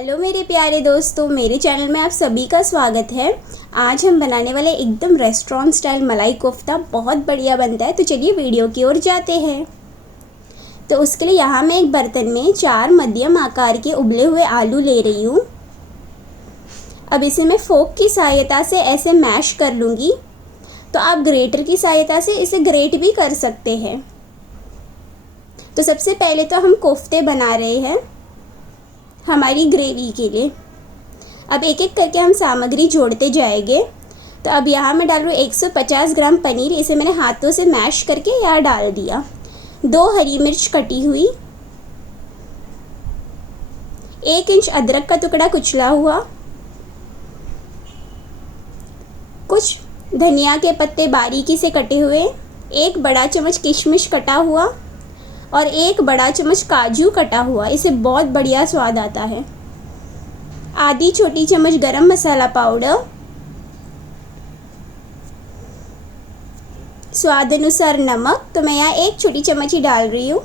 Hello मेरे प्यारे दोस्तों, मेरे चैनल में आप सभी का स्वागत है। आज हम बनाने वाले एकदम रेस्टोरेंट स्टाइल मलाई कोफ्ता बहुत बढ़िया बनता है। तो चलिए वीडियो की ओर जाते हैं। तो उसके लिए यहाँ मैं एक बर्तन में 4 मध्यम आकार के उबले हुए आलू ले रही हूँ। अब इसे मैं फोक की सहायता से ऐसे मैश कर लूँगी। तो आप ग्रेटर की सहायता से इसे ग्रेट भी कर सकते हैं। तो सबसे पहले तो हम कोफ्ते बना रहे हैं हमारी ग्रेवी के लिए। अब एक एक करके हम सामग्री जोड़ते जाएंगे। तो अब यहाँ मैं डाल रही हूँ 150 ग्राम पनीर। इसे मैंने हाथों से मैश करके यहाँ डाल दिया। 2 हरी मिर्च कटी हुई, 1 इंच अदरक का टुकड़ा कुचला हुआ, कुछ धनिया के पत्ते बारीकी से कटे हुए, 1 बड़ा चम्मच किशमिश कटा हुआ और 1 बड़ा चम्मच काजू कटा हुआ। इसे बहुत बढ़िया स्वाद आता है। आधी छोटी चम्मच गरम मसाला पाउडर, स्वाद अनुसार नमक, तो मैं यहाँ 1 छोटी चम्मच ही डाल रही हूँ।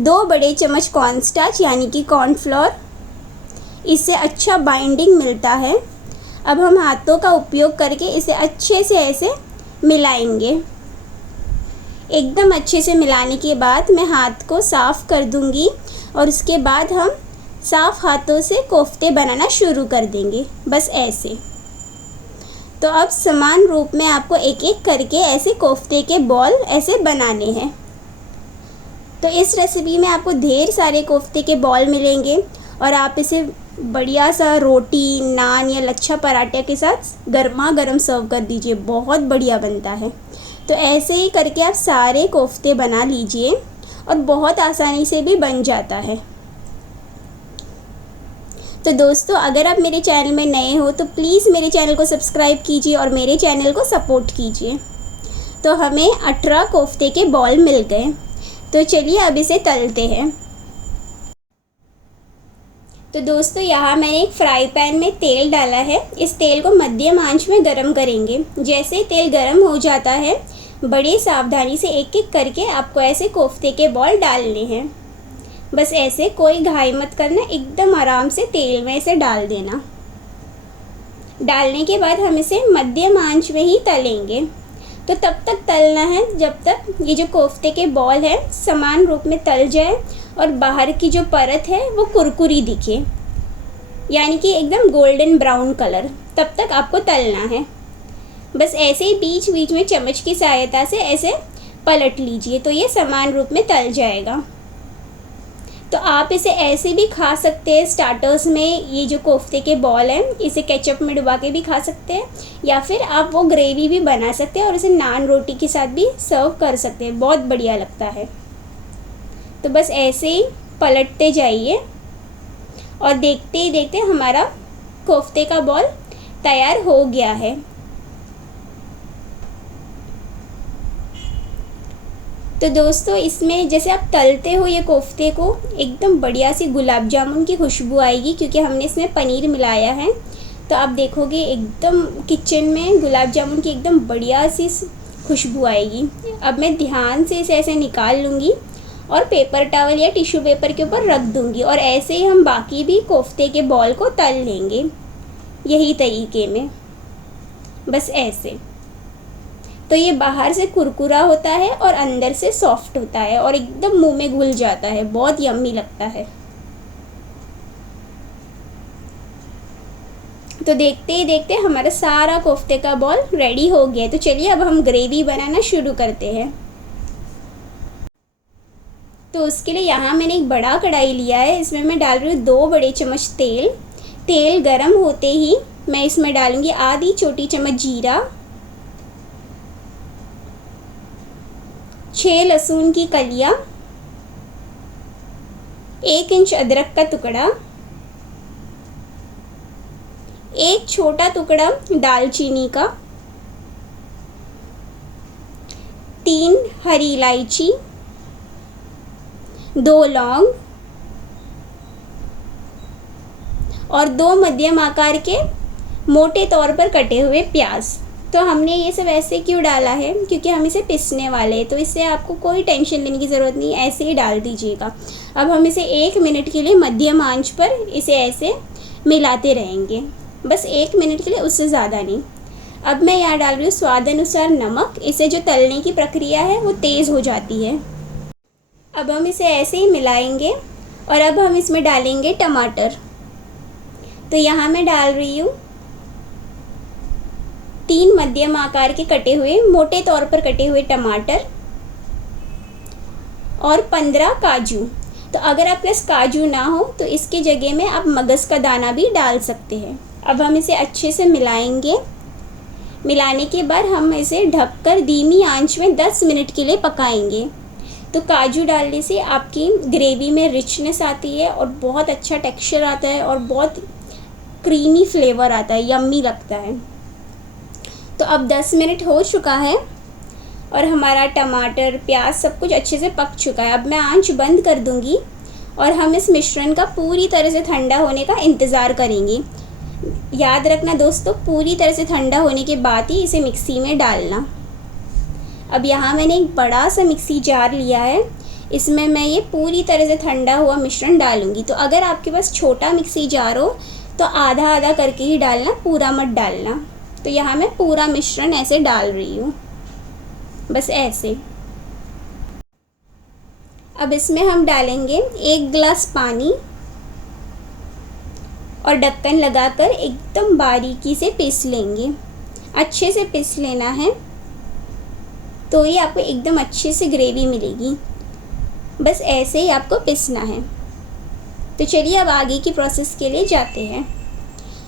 2 बड़े चम्मच कॉर्नस्टार्च यानी कि कॉर्नफ्लोर, इससे अच्छा बाइंडिंग मिलता है। अब हम हाथों का उपयोग करके इसे अच्छे से ऐसे मिलाएंगे। एकदम अच्छे से मिलाने के बाद मैं हाथ को साफ़ कर दूंगी और उसके बाद हम साफ़ हाथों से कोफ्ते बनाना शुरू कर देंगे, बस ऐसे। तो अब समान रूप में आपको एक एक करके ऐसे कोफ्ते के बॉल ऐसे बनाने हैं। तो इस रेसिपी में आपको ढेर सारे कोफ्ते के बॉल मिलेंगे और आप इसे बढ़िया सा रोटी, नान या लच्छा पराठे के साथ गर्मा गर्म सर्व कर दीजिए, बहुत बढ़िया बनता है। तो ऐसे ही करके आप सारे कोफ्ते बना लीजिए और बहुत आसानी से भी बन जाता है। तो दोस्तों, अगर आप मेरे चैनल में नए हो तो प्लीज़ मेरे चैनल को सब्सक्राइब कीजिए और मेरे चैनल को सपोर्ट कीजिए। तो हमें 18 कोफ्ते के बॉल मिल गए। तो चलिए अब इसे तलते हैं। तो दोस्तों, यहाँ मैंने एक फ्राई पैन में तेल डाला है। इस तेल को मध्यम आंच में गरम करेंगे। जैसे ही तेल गरम हो जाता है, बड़ी सावधानी से एक एक करके आपको ऐसे कोफ्ते के बॉल डालने हैं। बस ऐसे, कोई घाई मत करना, एकदम आराम से तेल में इसे डाल देना। डालने के बाद हम इसे मध्यम आंच में ही तलेंगे। तो तब तक तलना है जब तक ये जो कोफ्ते के बॉल है समान रूप में तल जाए और बाहर की जो परत है वो कुरकुरी दिखे, यानी कि एकदम गोल्डन ब्राउन कलर, तब तक आपको तलना है। बस ऐसे ही बीच बीच में चम्मच की सहायता से ऐसे पलट लीजिए तो ये समान रूप में तल जाएगा। तो आप इसे ऐसे भी खा सकते हैं स्टार्टर्स में। ये जो कोफ्ते के बॉल हैं इसे केचप में डुबा के भी खा सकते हैं, या फिर आप वो ग्रेवी भी बना सकते हैं और इसे नान रोटी के साथ भी सर्व कर सकते हैं, बहुत बढ़िया लगता है। तो बस ऐसे ही पलटते जाइए और देखते ही देखते हमारा कोफ्ते का बॉल तैयार हो गया है। तो दोस्तों, इसमें जैसे आप तलते हो ये कोफ्ते को, एकदम बढ़िया सी गुलाब जामुन की खुशबू आएगी क्योंकि हमने इसमें पनीर मिलाया है। तो आप देखोगे एकदम किचन में गुलाब जामुन की एकदम बढ़िया सी खुशबू आएगी। अब मैं ध्यान से इसे ऐसे निकाल लूँगी और पेपर टॉवल या टिश्यू पेपर के ऊपर रख दूँगी और ऐसे ही हम बाकी भी कोफ्ते के बॉल को तल लेंगे यही तरीके में, बस ऐसे। तो ये बाहर से कुरकुरा होता है और अंदर से सॉफ्ट होता है और एकदम मुंह में घुल जाता है, बहुत यम्मी लगता है। तो देखते ही देखते हमारा सारा कोफ्ते का बॉल रेडी हो गया है। तो चलिए अब हम ग्रेवी बनाना शुरू करते हैं। तो उसके लिए यहाँ मैंने एक बड़ा कढ़ाई लिया है। इसमें मैं डाल रही हूँ 2 बड़े चम्मच तेल। तेल गरम होते ही मैं इसमें डालूँगी आधी छोटी चम्मच जीरा, 6 लहसुन की कलियाँ, 1 इंच अदरक का टुकड़ा, 1 छोटा टुकड़ा दालचीनी का, 3 हरी इलायची, 2 लौंग और 2 मध्यम आकार के मोटे तौर पर कटे हुए प्याज। तो हमने ये सब ऐसे क्यों डाला है, क्योंकि हम इसे पिसने वाले हैं। तो इससे आपको कोई टेंशन लेने की ज़रूरत नहीं, ऐसे ही डाल दीजिएगा। अब हम इसे 1 मिनट के लिए मध्यम आंच पर इसे ऐसे मिलाते रहेंगे बस 1 मिनट के लिए, उससे ज़्यादा नहीं। अब मैं यहाँ डाल रही हूँ स्वाद अनुसार नमक। इससे जो तलने की प्रक्रिया है वो तेज़ हो जाती है। अब हम इसे ऐसे ही मिलाएंगे और अब हम इसमें डालेंगे टमाटर। तो यहाँ मैं डाल रही हूँ 3 मध्यम आकार के कटे हुए, मोटे तौर पर कटे हुए टमाटर और 15 काजू। तो अगर आपके पास काजू ना हो तो इसकी जगह में आप मगज़ का दाना भी डाल सकते हैं। अब हम इसे अच्छे से मिलाएंगे। मिलाने के बाद हम इसे ढककर धीमी आंच में 10 मिनट के लिए पकाएंगे। तो काजू डालने से आपकी ग्रेवी में रिचनेस आती है और बहुत अच्छा टेक्सचर आता है और बहुत क्रीमी फ्लेवर आता है, यम्मी लगता है। तो अब 10 मिनट हो चुका है और हमारा टमाटर, प्याज सब कुछ अच्छे से पक चुका है। अब मैं आंच बंद कर दूंगी और हम इस मिश्रण का पूरी तरह से ठंडा होने का इंतज़ार करेंगे। याद रखना दोस्तों, पूरी तरह से ठंडा होने के बाद ही इसे मिक्सी में डालना। अब यहाँ मैंने एक बड़ा सा मिक्सी जार लिया है, इसमें मैं ये पूरी तरह से ठंडा हुआ मिश्रण डालूँगी। तो अगर आपके पास छोटा मिक्सी जार हो तो आधा आधा करके ही डालना, पूरा मत डालना। तो यहाँ मैं पूरा मिश्रण ऐसे डाल रही हूँ, बस ऐसे। अब इसमें हम डालेंगे 1 गिलास पानी और ढक्कन लगाकर एकदम बारीकी से पीस लेंगे। अच्छे से पीस लेना है तो ही आपको एकदम अच्छे से ग्रेवी मिलेगी। बस ऐसे ही आपको पीसना है। तो चलिए अब आगे की प्रोसेस के लिए जाते हैं।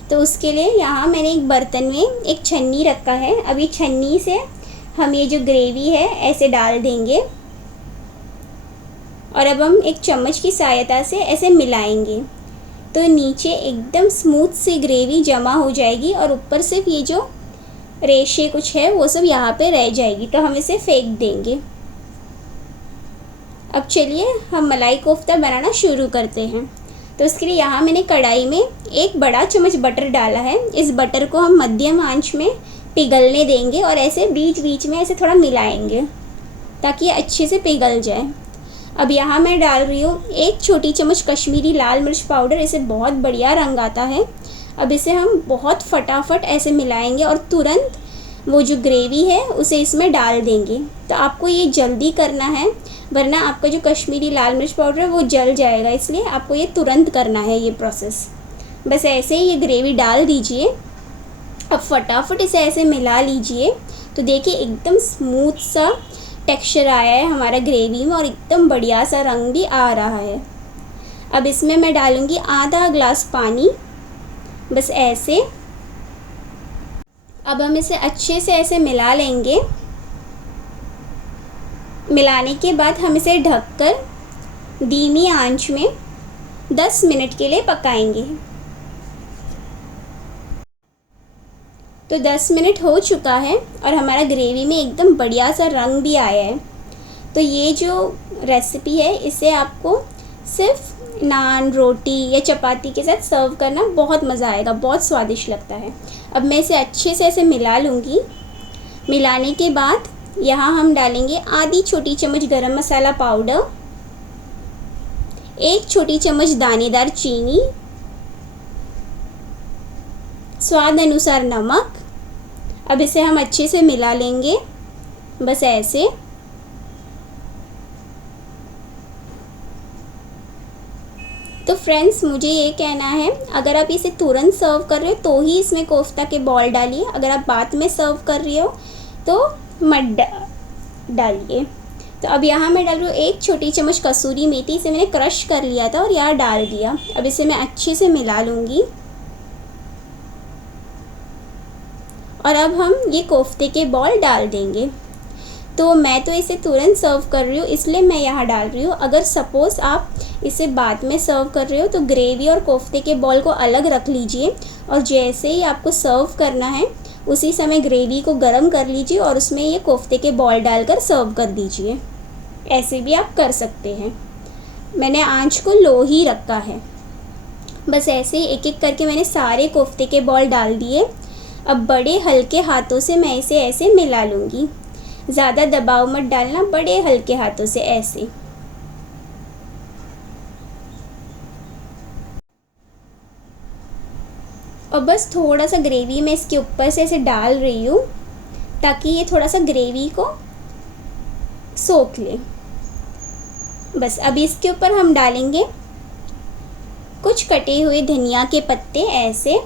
तो उसके लिए यहाँ मैंने एक बर्तन में एक छन्नी रखा है। अब ये छन्नी से हम ये जो ग्रेवी है ऐसे डाल देंगे और अब हम एक चम्मच की सहायता से ऐसे मिलाएंगे। तो नीचे एकदम स्मूथ सी ग्रेवी जमा हो जाएगी और ऊपर सिर्फ ये जो रेशे कुछ है वो सब यहाँ पे रह जाएगी। तो हम इसे फेंक देंगे। अब चलिए हम मलाई कोफ्ता बनाना शुरू करते हैं। तो उसके लिए यहाँ मैंने कढ़ाई में 1 बड़ा चम्मच बटर डाला है। इस बटर को हम मध्यम आंच में पिघलने देंगे और ऐसे बीच बीच में ऐसे थोड़ा मिलाएंगे ताकि ये अच्छे से पिघल जाए। अब यहाँ मैं डाल रही हूँ 1 छोटी चम्मच कश्मीरी लाल मिर्च पाउडर। इसे बहुत बढ़िया रंग आता है। अब इसे हम बहुत फटाफट ऐसे मिलाएंगे और तुरंत वो जो ग्रेवी है उसे इसमें डाल देंगे। तो आपको ये जल्दी करना है वरना आपका जो कश्मीरी लाल मिर्च पाउडर है वो जल जाएगा, इसलिए आपको ये तुरंत करना है ये प्रोसेस। बस ऐसे ही ये ग्रेवी डाल दीजिए। अब फटाफट इसे ऐसे मिला लीजिए। तो देखिए एकदम स्मूथ सा टेक्सचर आया है हमारा ग्रेवी में और एकदम बढ़िया सा रंग भी आ रहा है। अब इसमें मैं डालूँगी आधा ग्लास पानी, बस ऐसे। अब हम इसे अच्छे से ऐसे मिला लेंगे। मिलाने के बाद हम इसे ढककर धीमी आंच में 10 मिनट के लिए पकाएंगे। तो 10 मिनट हो चुका है और हमारा ग्रेवी में एकदम बढ़िया सा रंग भी आया है। तो ये जो रेसिपी है इसे आपको सिर्फ नान, रोटी या चपाती के साथ सर्व करना बहुत मज़ा आएगा, बहुत स्वादिष्ट लगता है। अब मैं इसे अच्छे से ऐसे मिला लूँगी। मिलाने के बाद यहाँ हम डालेंगे आधी छोटी चम्मच गरम मसाला पाउडर, 1 छोटी चम्मच दानेदार चीनी, स्वाद अनुसार नमक। अब इसे हम अच्छे से मिला लेंगे, बस ऐसे। तो फ्रेंड्स मुझे ये कहना है, अगर आप इसे तुरंत सर्व कर रहे हो तो ही इसमें कोफ्ता के बॉल डालिए। अगर आप बाद में सर्व कर रहे हो तो मत डालिए। तो अब यहाँ मैं डाल रही हूँ 1 छोटी चम्मच कसूरी मेथी। इसे मैंने क्रश कर लिया था और यहाँ डाल दिया। अब इसे मैं अच्छे से मिला लूँगी और अब हम ये कोफ्ते के बॉल डाल देंगे। तो मैं तो इसे तुरंत सर्व कर रही हूँ इसलिए मैं यहाँ डाल रही हूँ। अगर सपोज़ आप इसे बाद में सर्व कर रहे हो तो ग्रेवी और कोफ्ते के बॉल को अलग रख लीजिए और जैसे ही आपको सर्व करना है उसी समय ग्रेवी को गर्म कर लीजिए और उसमें ये कोफ्ते के बॉल डालकर सर्व कर दीजिए। ऐसे भी आप कर सकते हैं। मैंने आंच को लो ही रखा है। बस ऐसे ही एक एक करके मैंने सारे कोफ्ते के बॉल डाल दिए। अब बड़े हल्के हाथों से मैं इसे ऐसे मिला लूँगी। ज़्यादा दबाव मत डालना, बड़े हल्के हाथों से ऐसे। और बस थोड़ा सा ग्रेवी मैं इसके ऊपर से ऐसे डाल रही हूँ ताकि ये थोड़ा सा ग्रेवी को सोख ले। बस अब इसके ऊपर हम डालेंगे कुछ कटे हुए धनिया के पत्ते ऐसे,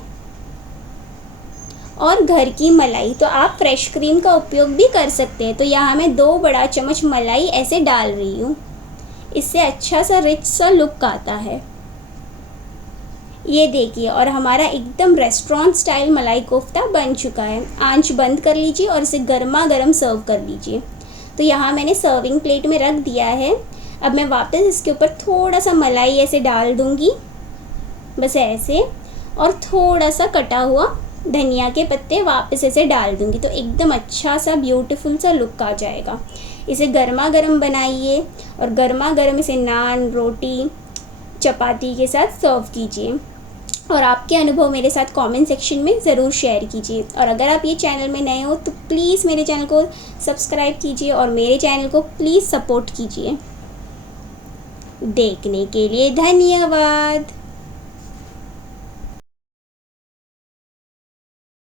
और घर की मलाई। तो आप फ्रेश क्रीम का उपयोग भी कर सकते हैं। तो यहाँ मैं 2 बड़ा चम्मच मलाई ऐसे डाल रही हूँ, इससे अच्छा सा रिच सा लुक आता है। ये देखिए, और हमारा एकदम रेस्टोरेंट स्टाइल मलाई कोफ्ता बन चुका है। आंच बंद कर लीजिए और इसे गर्मा गर्म सर्व कर लीजिए। तो यहाँ मैंने सर्विंग प्लेट में रख दिया है। अब मैं वापस इसके ऊपर थोड़ा सा मलाई ऐसे डाल दूँगी, बस ऐसे, और थोड़ा सा कटा हुआ धनिया के पत्ते वापस ऐसे डाल दूँगी। तो एकदम अच्छा सा ब्यूटीफुल सा लुक आ जाएगा। इसे गर्मा गर्म बनाइए और गर्मा गर्म इसे नान, रोटी, चपाती के साथ सर्व कीजिए। और आपके अनुभव मेरे साथ कमेंट सेक्शन में ज़रूर शेयर कीजिए। और अगर आप ये चैनल में नए हो तो प्लीज़ मेरे चैनल को सब्सक्राइब कीजिए और मेरे चैनल को प्लीज़ सपोर्ट कीजिए। देखने के लिए धन्यवाद।